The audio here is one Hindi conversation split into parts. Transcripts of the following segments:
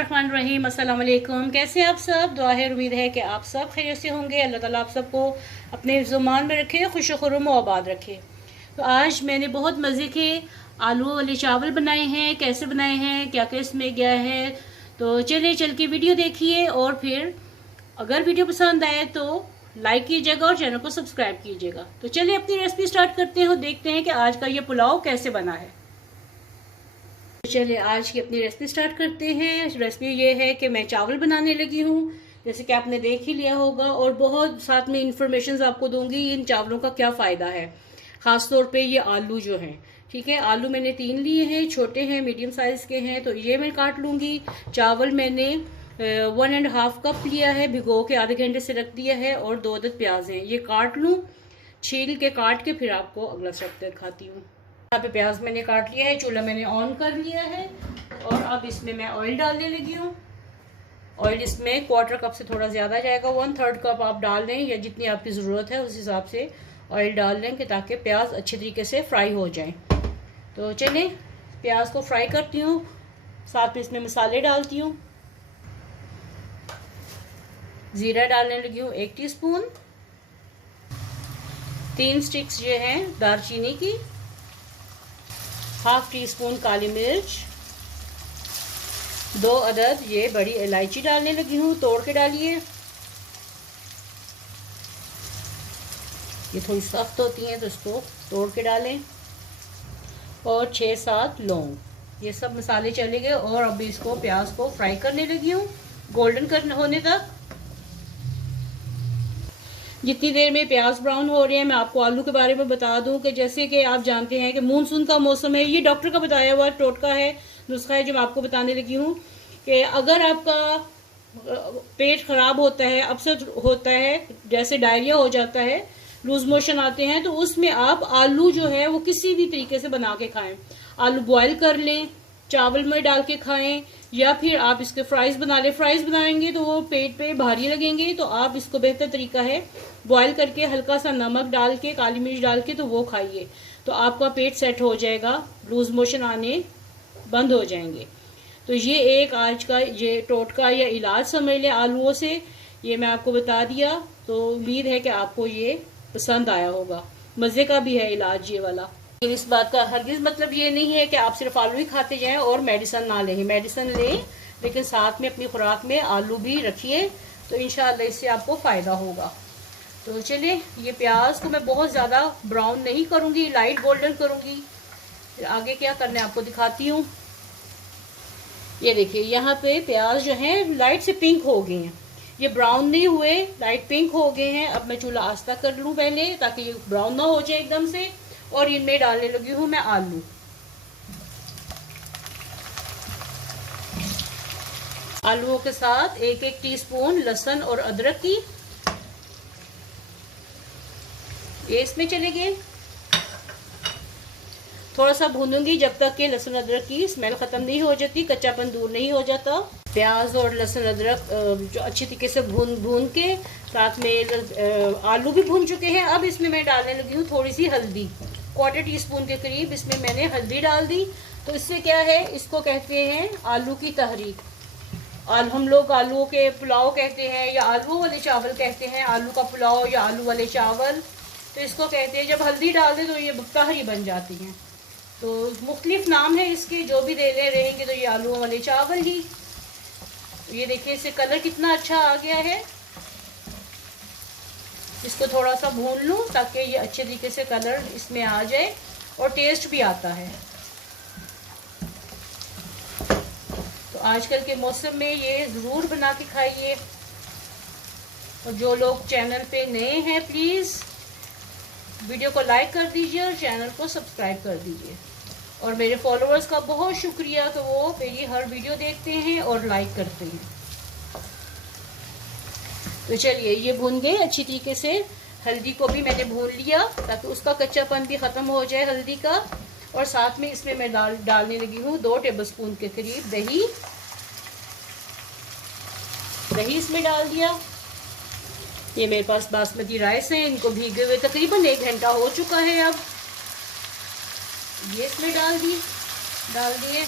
रहीम अस्सलाम वालेकुम। कैसे आप सब? दुआ है, उम्मीद है कि आप सब खैरियत से होंगे। अल्लाह ताला आप सबको अपने ज़ुमान में रखे, खुश खुर्रम व आबाद रखे। तो आज मैंने बहुत मज़े के आलू वाले चावल बनाए हैं। कैसे बनाए हैं, क्या क्या इसमें गया है, तो चलिए चल के वीडियो देखिए। और फिर अगर वीडियो पसंद आए तो लाइक कीजिएगा और चैनल को सब्सक्राइब कीजिएगा। तो चलिए अपनी रेसिपी स्टार्ट करते हैं और देखते हैं कि आज का ये पुलाव कैसे बना है। चलिए आज की अपनी रेसिपी स्टार्ट करते हैं। रेसिपी ये है कि मैं चावल बनाने लगी हूँ, जैसे कि आपने देख ही लिया होगा, और बहुत साथ में इंफॉर्मेशन आपको दूंगी इन चावलों का क्या फ़ायदा है। ख़ास तौर पे ये आलू जो हैं, ठीक है, आलू मैंने 3 लिए हैं, छोटे हैं, मीडियम साइज़ के हैं, तो ये मैं काट लूँगी। चावल मैंने 1.5 कप लिया है, भिगो के आधे घंटे से रख दिया है, और 2 अदद प्याज हैं, ये काट लूँ, छील के काट के फिर आपको अगला स्टेप दिखाती हूँ। यहाँ पे प्याज मैंने काट लिया है, चूल्हा मैंने ऑन कर लिया है, और अब इसमें मैं ऑयल डालने लगी हूँ। ऑयल इसमें 1/4 कप से थोड़ा ज़्यादा जाएगा, 1/3 कप आप डाल लें, या जितनी आपकी ज़रूरत है उस हिसाब से ऑयल डाल लें कि ताकि प्याज अच्छे तरीके से फ्राई हो जाए। तो चलें प्याज को फ्राई करती हूँ, साथ में इसमें मसाले डालती हूँ। ज़ीरा डालने लगी हूँ 1 टीस्पून, 3 स्टिक्स ये हैं दालचीनी की, 1/2 टीस्पून काली मिर्च, 2 अदद ये बड़ी इलायची डालने लगी हूँ, तोड़ के डालिए, ये थोड़ी सख्त होती हैं तो इसको तोड़ के डालें, और 6-7 लौंग, ये सब मसाले चले गए। और अब इसको प्याज को फ्राई करने लगी हूँ गोल्डन होने तक। जितनी देर में प्याज ब्राउन हो रहे हैं, मैं आपको आलू के बारे में बता दूं कि जैसे कि आप जानते हैं कि मानसून का मौसम है, ये डॉक्टर का बताया हुआ टोटका है, नुस्खा है जो मैं आपको बताने लगी हूँ कि अगर आपका पेट खराब होता है, अपसेट होता है, जैसे डायरिया हो जाता है, लूज मोशन आते हैं, तो उसमें आप आलू जो है वो किसी भी तरीके से बना के खाएं। आलू बॉयल कर लें, चावल में डाल के खाएं, या फिर आप इसके फ्राइज बना लें। फ्राइज बनाएंगे तो वो पेट पे भारी लगेंगे, तो आप इसको बेहतर तरीका है बॉयल करके हल्का सा नमक डाल के, काली मिर्च डाल के, तो वो खाइए, तो आपका पेट सेट हो जाएगा, लूज मोशन आने बंद हो जाएंगे। तो ये एक आज का ये टोटका या इलाज समझ लें आलूओं से, ये मैं आपको बता दिया। तो उम्मीद है कि आपको ये पसंद आया होगा, मज़े का भी है इलाज ये वाला। इस बात का हरगिज़ मतलब ये नहीं है कि आप सिर्फ आलू ही खाते जाएं और मेडिसिन ना लें। मेडिसिन लें, लेकिन साथ में अपनी खुराक में आलू भी रखिए, तो इंशाअल्लाह इससे आपको फ़ायदा होगा। तो चलिए ये प्याज को मैं बहुत ज़्यादा ब्राउन नहीं करूँगी, लाइट गोल्डन करूँगी। फिर आगे क्या करना है आपको दिखाती हूँ। ये देखिए यहाँ पे प्याज जो है लाइट से पिंक हो गए हैं, ये ब्राउन नहीं हुए, लाइट पिंक हो गए हैं। अब मैं चूल्हा आस्था कर लूँ पहले, ताकि ये ब्राउन ना हो जाए एकदम से। और इनमें डालने लगी हूँ मैं आलू। आलूओं के साथ 1-1 टीस्पून लहसुन और अदरक की, ये इसमें चले गए। थोड़ा सा भूनूंगी जब तक कि लहसुन अदरक की स्मेल ख़त्म नहीं हो जाती, कच्चापन दूर नहीं हो जाता। प्याज और लहसुन अदरक जो अच्छी तरीके से भून के, साथ में आलू भी भून चुके हैं। अब इसमें मैं डालने लगी हूँ थोड़ी सी हल्दी, 1/4 टीस्पून के करीब इसमें मैंने हल्दी डाल दी। तो इससे क्या है, इसको कहते हैं आलू की तहरीक। हम लोग आलूओं के पुलाव कहते हैं, या आलू वाले चावल कहते हैं, आलू का पुलाव या आलू वाले चावल, तो इसको कहते हैं। जब हल्दी डाल दें तो ये तहरी बन जाती हैं। तो मुख्तलिफ नाम है इसके, जो भी दे ले रहेंगे तो ये आलू वाले चावल ही। ये देखिए इससे कलर कितना अच्छा आ गया है। इसको थोड़ा सा भून लूँ ताकि ये अच्छे तरीके से कलर इसमें आ जाए और टेस्ट भी आता है। तो आजकल के मौसम में ये ज़रूर बना के खाइए। और जो लोग चैनल पे नए हैं, प्लीज़ वीडियो को लाइक कर दीजिए और चैनल को सब्सक्राइब कर दीजिए। और मेरे फॉलोअर्स का बहुत शुक्रिया कि वो मेरी हर वीडियो देखते हैं और लाइक करते हैं। तो चलिए ये भून गए अच्छी तरीके से। हल्दी को भी मैंने भून लिया ताकि उसका कच्चापन भी ख़त्म हो जाए हल्दी का। और साथ में इसमें मैं डालने लगी हूँ 2 टेबलस्पून के करीब दही। दही इसमें डाल दिया। ये मेरे पास बासमती राइस है, इनको भीगे हुए तकरीबन 1 घंटा हो चुका है। अब ये इसमें डाल दिए।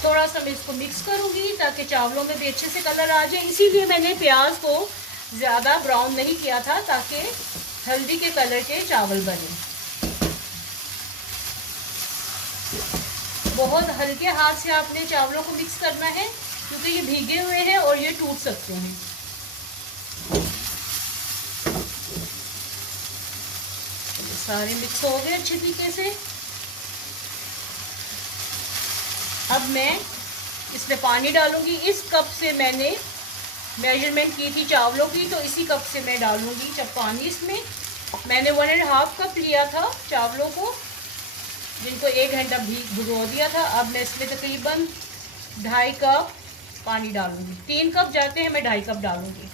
थोड़ा सा मैं इसको मिक्स करूंगी ताकि चावलों में भी अच्छे से कलर आ जाए। इसीलिए मैंने प्याज को ज़्यादा ब्राउन नहीं किया था, ताकि हल्दी के कलर के चावल बने। बहुत हल्के हाथ से आपने चावलों को मिक्स करना है, क्योंकि ये भीगे हुए हैं और ये टूट सकते हैं। सारे मिक्स हो गए अच्छे तरीके से। अब मैं इसमें पानी डालूंगी। इस कप से मैंने मेजरमेंट की थी चावलों की, तो इसी कप से मैं डालूंगी जब पानी। इसमें मैंने 1.5 कप लिया था चावलों को, जिनको 1 घंटा भिगो दिया था। अब मैं इसमें तकरीबन 2.5 कप पानी डालूंगी। 3 कप जाते हैं, मैं 2.5 कप डालूंगी।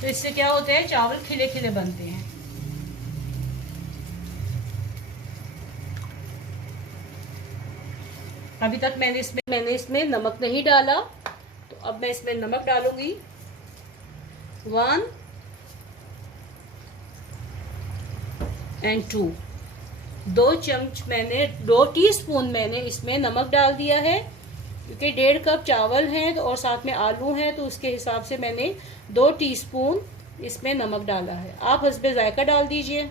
तो इससे क्या होता है, चावल खिले खिले बनते हैं। अभी तक मैंने इसमें नमक नहीं डाला, तो अब मैं इसमें नमक डालूंगी। 1 और 2 2 चम्मच मैंने 2 टीस्पून मैंने इसमें नमक डाल दिया है, क्योंकि 1.5 कप चावल हैं और साथ में आलू हैं, तो उसके हिसाब से मैंने 2 टीस्पून इसमें नमक डाला है। आप हस्बे जायका डाल दीजिए।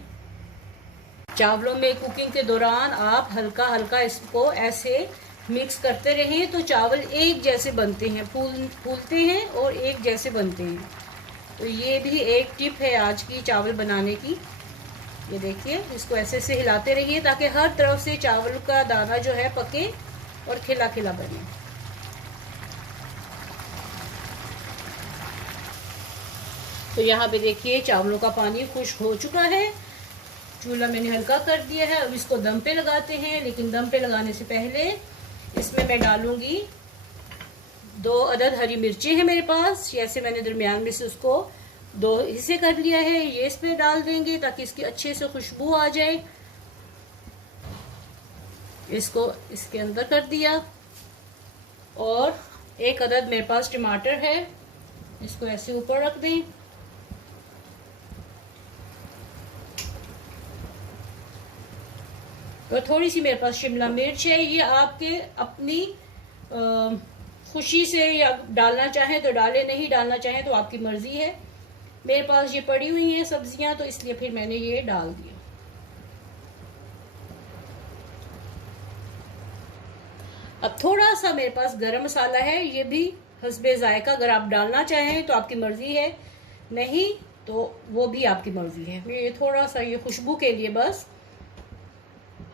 चावलों में कुकिंग के दौरान आप हल्का हल्का इसको ऐसे मिक्स करते रहें, तो चावल एक जैसे बनते हैं, फूलते हैं और एक जैसे बनते हैं। तो ये भी एक टिप है आज की चावल बनाने की। ये देखिए, इसको ऐसे से हिलाते रहिए ताकि हर तरफ से चावल का दाना जो है पके और खिला खिला बने। तो यहाँ पे देखिए चावलों का पानी खुश्क हो चुका है। चूल्हा मैंने हल्का कर दिया है। अब इसको दम पे लगाते हैं, लेकिन दम पे लगाने से पहले इसमें मैं डालूंगी 2 अदद हरी मिर्ची है मेरे पास। ऐसे मैंने दरमियान में से उसको 2 हिस्से कर लिया है। ये इस पे डाल देंगे ताकि इसकी अच्छे से खुशबू आ जाए। इसको इसके अंदर कर दिया। और 1 अदद मेरे पास टमाटर है, इसको ऐसे ऊपर रख दें। तो थोड़ी सी मेरे पास शिमला मिर्च है। ये आपके अपनी खुशी से या डालना चाहें तो डालें, नहीं डालना चाहें तो आपकी मर्जी है। मेरे पास ये पड़ी हुई हैं सब्जियां, तो इसलिए फिर मैंने ये डाल दिया। अब थोड़ा सा मेरे पास गरम मसाला है, ये भी हस्बे जायका। अगर आप डालना चाहें तो आपकी मर्जी है, नहीं तो वो भी आपकी मर्जी है। ये थोड़ा सा ये खुशबू के लिए बस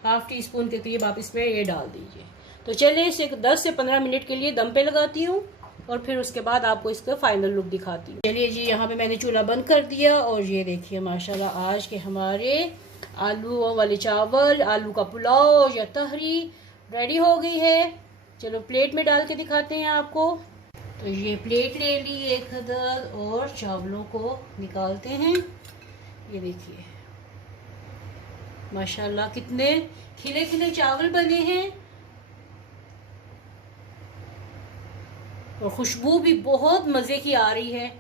1/2 टीस्पून के करीब आप इसमें ये डाल दीजिए। तो चलिए इसे 10 से 15 मिनट के लिए दम पे लगाती हूँ और फिर उसके बाद आपको इसका फाइनल लुक दिखाती हूँ। चलिए जी, यहाँ पे मैंने चूल्हा बंद कर दिया और ये देखिए माशाल्लाह आज के हमारे आलू वाले चावल, आलू का पुलाव या तहरी रेडी हो गई है। चलो प्लेट में डाल के दिखाते हैं आपको। तो ये प्लेट ले ली 1 अदद और चावलों को निकालते हैं। ये देखिए माशाल्लाह कितने खिले खिले चावल बने हैं और खुशबू भी बहुत मज़े की आ रही है।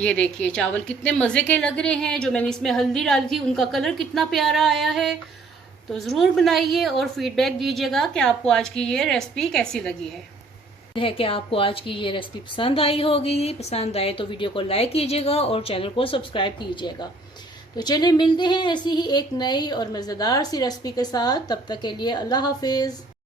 ये देखिए चावल कितने मज़े के लग रहे हैं। जो मैंने इसमें हल्दी डाली थी उनका कलर कितना प्यारा आया है। तो ज़रूर बनाइए और फीडबैक दीजिएगा कि आपको आज की ये रेसिपी कैसी लगी है कि आपको आज की ये रेसिपी पसंद आई होगी। पसंद आए तो वीडियो को लाइक कीजिएगा और चैनल को सब्सक्राइब कीजिएगा। तो चलिए मिलते हैं ऐसी ही एक नई और मज़ेदार सी रेसिपी के साथ। तब तक के लिए अल्लाह हाफिज़।